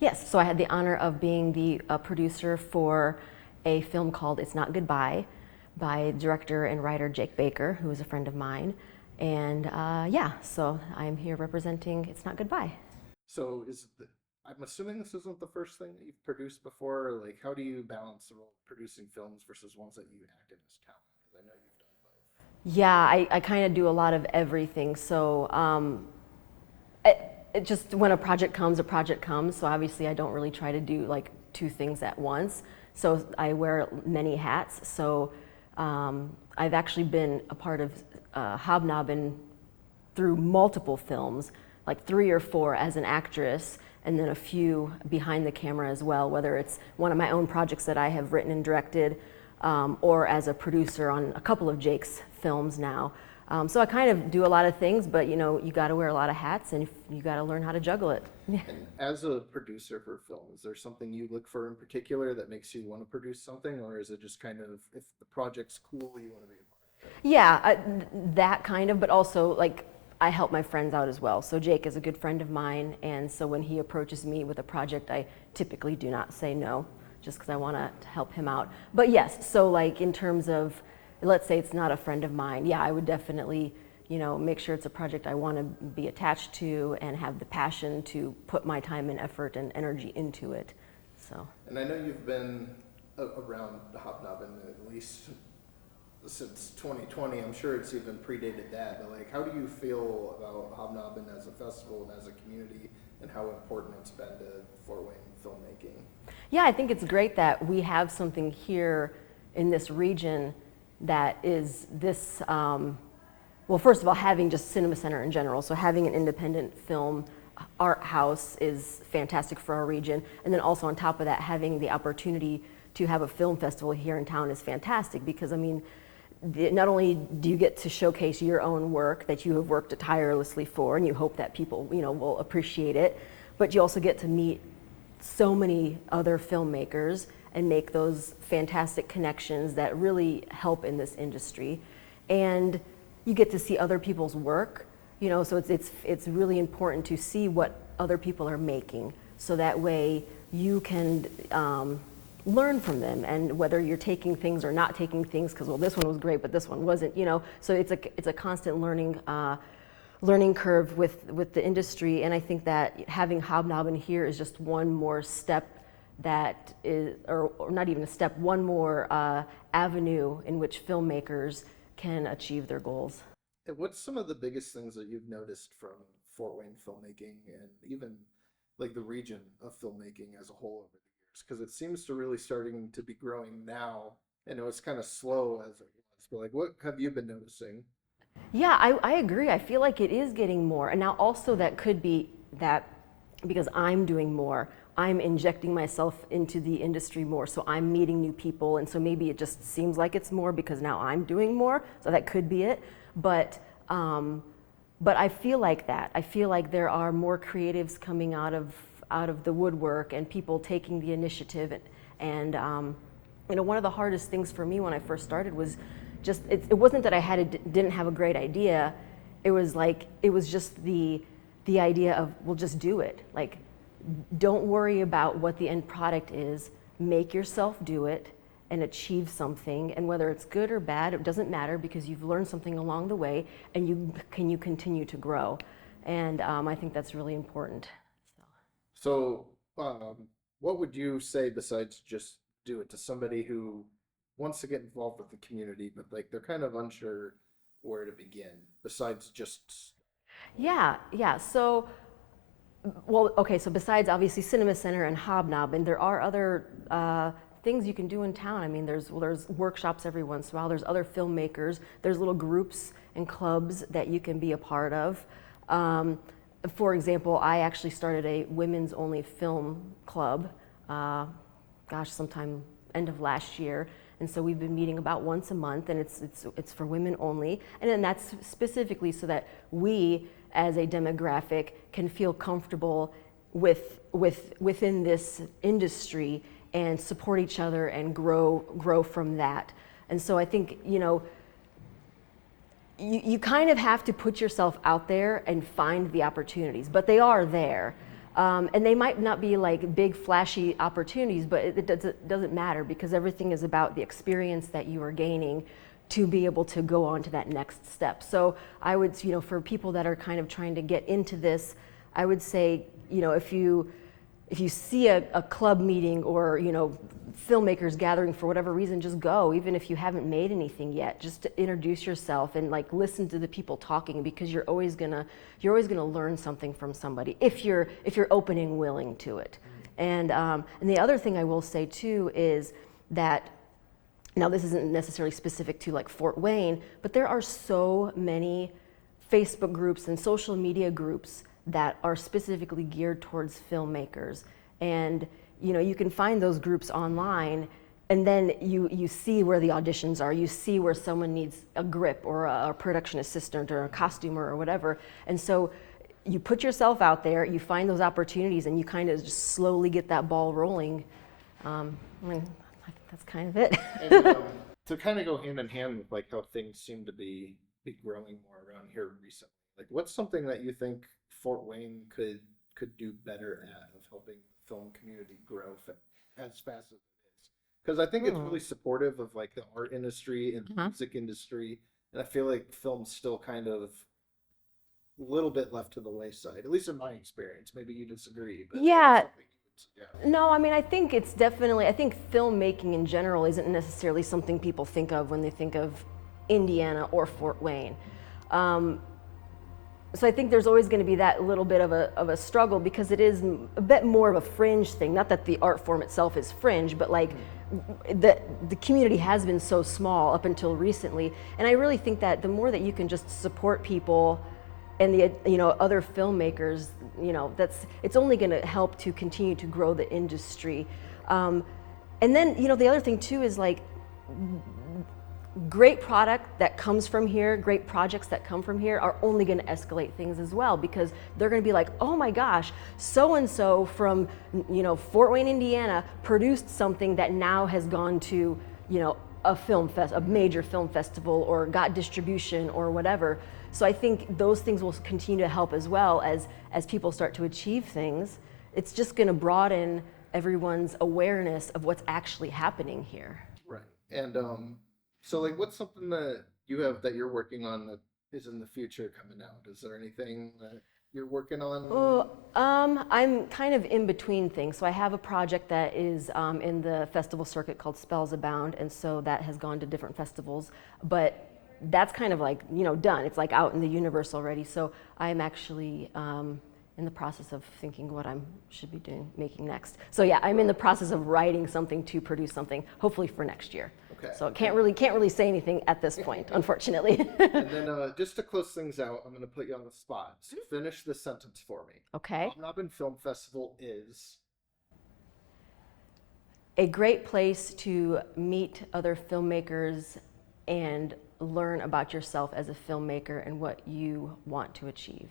Yes, so I had the honor of being the producer for a film called It's Not Goodbye by director and writer Jake Baker, who is a friend of mine. And yeah, so I'm here representing It's Not Goodbye. So I'm assuming this isn't the first thing that you've produced before. Like, how do you balance the role of producing films versus ones that you act in as talent? Because I know you've done both. Yeah, I kind of do a lot of everything. So it just, when a project comes, a project comes. So obviously I don't really try to do like two things at once. So I wear many hats. So I've actually been a part of Hobnobben through multiple films, like 3 or 4 as an actress, and then a few behind the camera as well, whether it's one of my own projects that I have written and directed, or as a producer on a couple of Jake's films now. So I kind of do a lot of things, but you know, you got to wear a lot of hats, and you got to learn how to juggle it. And as a producer for film, is there something you look for in particular that makes you want to produce something, or is it just kind of if the project's cool, you want to be a part of it? Yeah, that kind of, but also like I help my friends out as well. So Jake is a good friend of mine, and so when he approaches me with a project, I typically do not say no, just because I want to help him out. But yes, so like in terms of, let's say it's not a friend of mine, yeah, I would definitely, you know, make sure it's a project I want to be attached to and have the passion to put my time and effort and energy into it. So. And I know you've been around Hobnobbin at least since 2020. I'm sure it's even predated that. But like, how do you feel about Hobnobbin as a festival and as a community, and how important it's been to Fort Wayne filmmaking? Yeah, I think it's great that we have something here in this region that is this, well, first of all, having just Cinema Center in general, so having an independent film art house is fantastic for our region, and then also on top of that, having the opportunity to have a film festival here in town is fantastic, because I mean, not only do you get to showcase your own work that you have worked tirelessly for, and you hope that people, you know, will appreciate it, but you also get to meet so many other filmmakers and make those fantastic connections that really help in this industry. And you get to see other people's work, you know, so it's really important to see what other people are making, so that way you can learn from them, and whether you're taking things or not taking things, because well, this one was great but this one wasn't, you know, so it's a constant learning curve with the industry. And I think that having Hobnobbin here is just one more step that is, or not even a step, one more avenue in which filmmakers can achieve their goals. And what's some of the biggest things that you've noticed from Fort Wayne filmmaking, and even like the region of filmmaking as a whole over the years? Because it seems to really starting to be growing now. I know it's kind of slow as it was, but like, what have you been noticing? Yeah, I agree. I feel like it is getting more. And now also that could be that because I'm doing more, I'm injecting myself into the industry more. So I'm meeting new people. And so maybe it just seems like it's more because now I'm doing more. So that could be it. But I feel like that. I feel like there are more creatives coming out of the woodwork, and people taking the initiative. And you know, one of the hardest things for me when I first started was just, it wasn't that I didn't have a great idea. It was like, it was just the idea of, well, just do it. Like, don't worry about what the end product is. Make yourself do it and achieve something. And whether it's good or bad, it doesn't matter, because you've learned something along the way, and you continue to grow. And I think that's really important. So, what would you say besides just do it to somebody who wants to get involved with the community, but like they're kind of unsure where to begin besides just. Yeah. So, well, okay. So besides obviously Cinema Center and Hobnobbin, there are other things you can do in town. I mean, there's workshops every once in a while. There's other filmmakers. There's little groups and clubs that you can be a part of. For example, I actually started a women's only film club, sometime end of last year. And so we've been meeting about once a month, and it's for women only. And then that's specifically so that we, as a demographic, can feel comfortable within this industry and support each other and grow from that. And so I think, you know, you kind of have to put yourself out there and find the opportunities, but they are there. And they might not be like big flashy opportunities, but it doesn't matter, because everything is about the experience that you are gaining to be able to go on to that next step. So I would, for people that are kind of trying to get into this, I would say, if you see a club meeting or, filmmakers gathering for whatever reason, just go, even if you haven't made anything yet. Just to introduce yourself and like listen to the people talking, because you're always gonna learn something from somebody if you're open and willing to it. And the other thing I will say too is that, now this isn't necessarily specific to like Fort Wayne, but there are so many Facebook groups and social media groups that are specifically geared towards filmmakers. And you can find those groups online, and then you see where the auditions are, you see where someone needs a grip or a production assistant or a costumer or whatever. And so you put yourself out there, you find those opportunities, and you kind of just slowly get that ball rolling. I think that's kind of it. And to kind of go hand in hand with like how things seem to be growing more around here recently, like what's something that you think Fort Wayne could do better at of helping the film community grow as fast as it is? Because I think it's really supportive of like the art industry and the music industry, and I feel like film's still kind of a little bit left to the wayside, at least in my experience. Maybe you disagree, but Yeah. yeah. No, I mean, I think it's definitely, I think filmmaking in general isn't necessarily something people think of when they think of Indiana or Fort Wayne. So I think there's always going to be that little bit of a struggle, because it is a bit more of a fringe thing. Not that the art form itself is fringe, but like the community has been so small up until recently. And I really think that the more that you can just support people and the other filmmakers, it's only going to help to continue to grow the industry. And then the other thing too is like great product that comes from here, great projects that come from here are only going to escalate things as well, because they're going to be like, oh my gosh, so and so from Fort Wayne, Indiana produced something that now has gone to a major film festival, or got distribution or whatever. So I think those things will continue to help as well as people start to achieve things. It's just going to broaden everyone's awareness of what's actually happening here. Right. And so like what's something that you have that you're working on that is in the future coming out? Is there anything that you're working on? Well, I'm kind of in between things. So I have a project that is in the festival circuit called Spells Abound, and so that has gone to different festivals. But that's kind of like done. It's like out in the universe already. So I'm actually in the process of thinking what I should be making next. So yeah, I'm in the process of writing something to produce something, hopefully for next year. Okay. So can't really say anything at this point, unfortunately. And then just to close things out, I'm going to put you on the spot. So finish this sentence for me. Okay. Hobnobben Film Festival is a great place to meet other filmmakers and learn about yourself as a filmmaker and what you want to achieve.